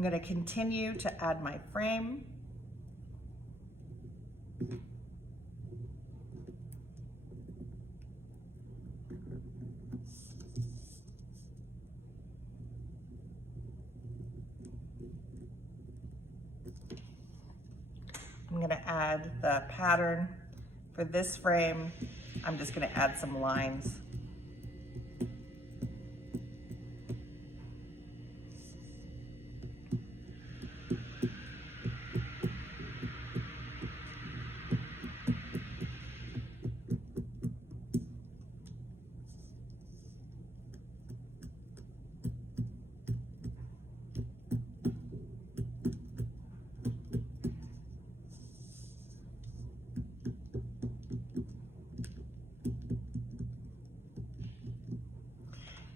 I'm going to continue to add my frame. I'm going to add the pattern for this frame. I'm just going to add some lines.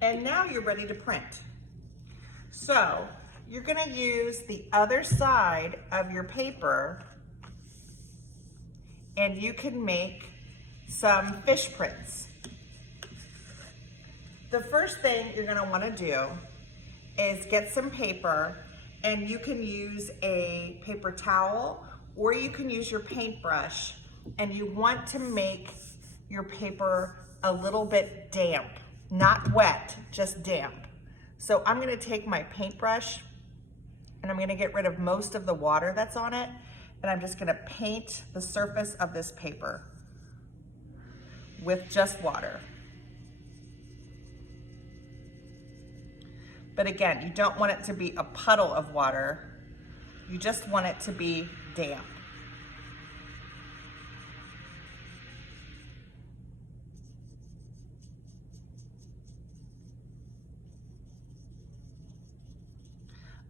And now you're ready to print. So you're gonna use the other side of your paper and you can make some fish prints. The first thing you're gonna wanna do is get some paper, and you can use a paper towel or you can use your paintbrush, and you want to make your paper a little bit damp. Not wet, just damp. So I'm gonna take my paintbrush and I'm gonna get rid of most of the water that's on it, and I'm just gonna paint the surface of this paper with just water. But again, you don't want it to be a puddle of water. You just want it to be damp.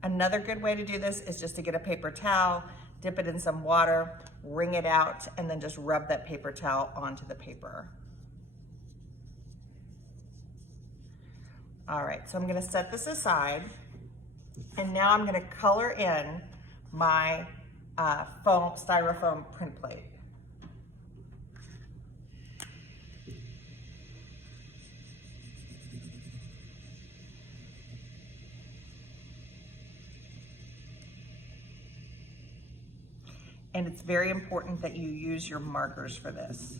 Another good way to do this is just to get a paper towel, dip it in some water, wring it out, and then just rub that paper towel onto the paper. All right, so I'm gonna set this aside, and now I'm gonna color in my styrofoam print plate. And it's very important that you use your markers for this.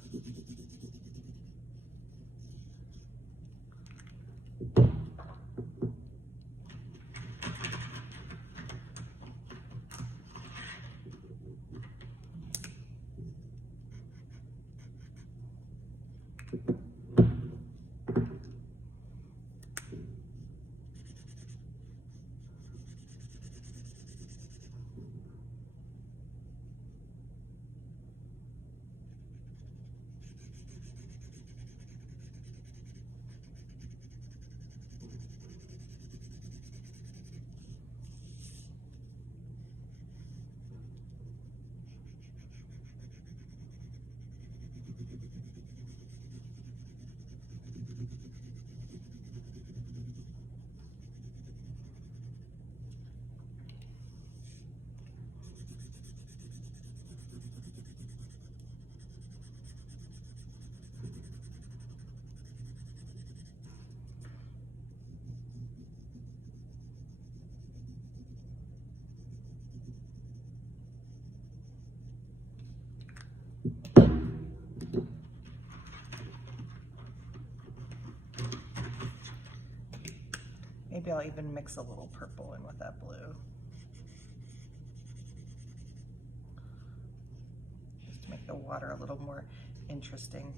Maybe I'll even mix a little purple in with that blue. Just to make the water a little more interesting.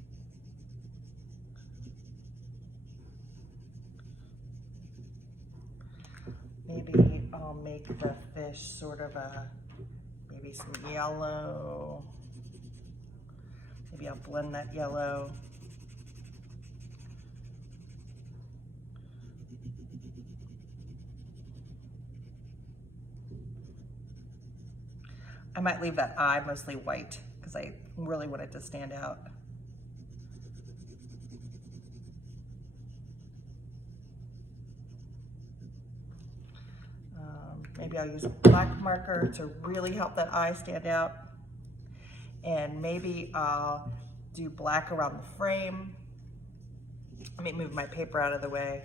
Maybe I'll make the fish sort of maybe some yellow. Maybe I'll blend that yellow. I might leave that eye mostly white because I really want it to stand out. Maybe I'll use a black marker to really help that eye stand out. And maybe I'll do black around the frame. Let me move my paper out of the way.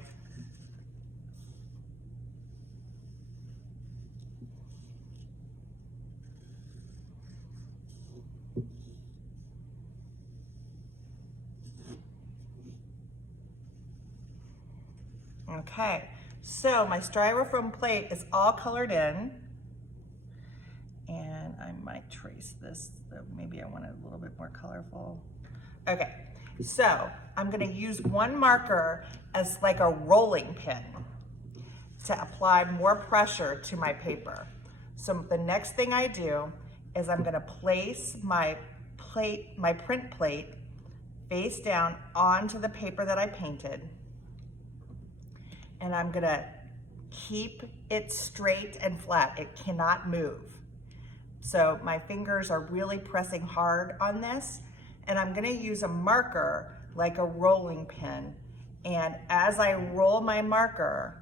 Okay, so my styrofoam plate is all colored in. And I might trace this, maybe I want it a little bit more colorful. Okay, so I'm gonna use one marker as like a rolling pin to apply more pressure to my paper. So the next thing I do is I'm gonna place my print plate face down onto the paper that I painted. And I'm gonna keep it straight and flat. It cannot move. So my fingers are really pressing hard on this, and I'm gonna use a marker like a rolling pin. And as I roll my marker,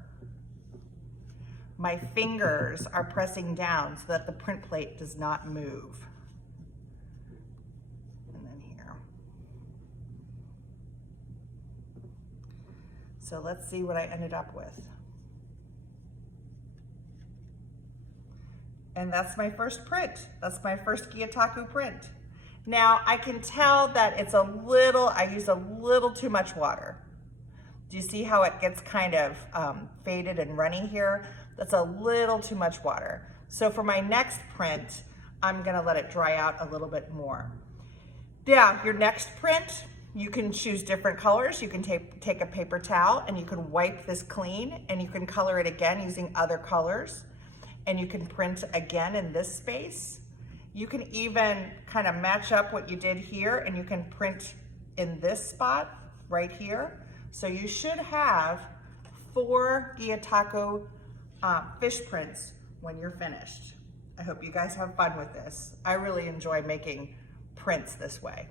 my fingers are pressing down so that the print plate does not move. And then here. So let's see what I ended up with. And that's my first print. That's my first Gyotaku print. Now I can tell that it's I used a little too much water. Do you see how it gets kind of faded and runny here? That's a little too much water. So for my next print, I'm gonna let it dry out a little bit more. Now, your next print, you can choose different colors. You can take a paper towel and you can wipe this clean and you can color it again using other colors. And you can print again in this space. You can even kind of match up what you did here and you can print in this spot right here. So you should have 4 Gyotaku fish prints when you're finished. I hope you guys have fun with this. I really enjoy making prints this way.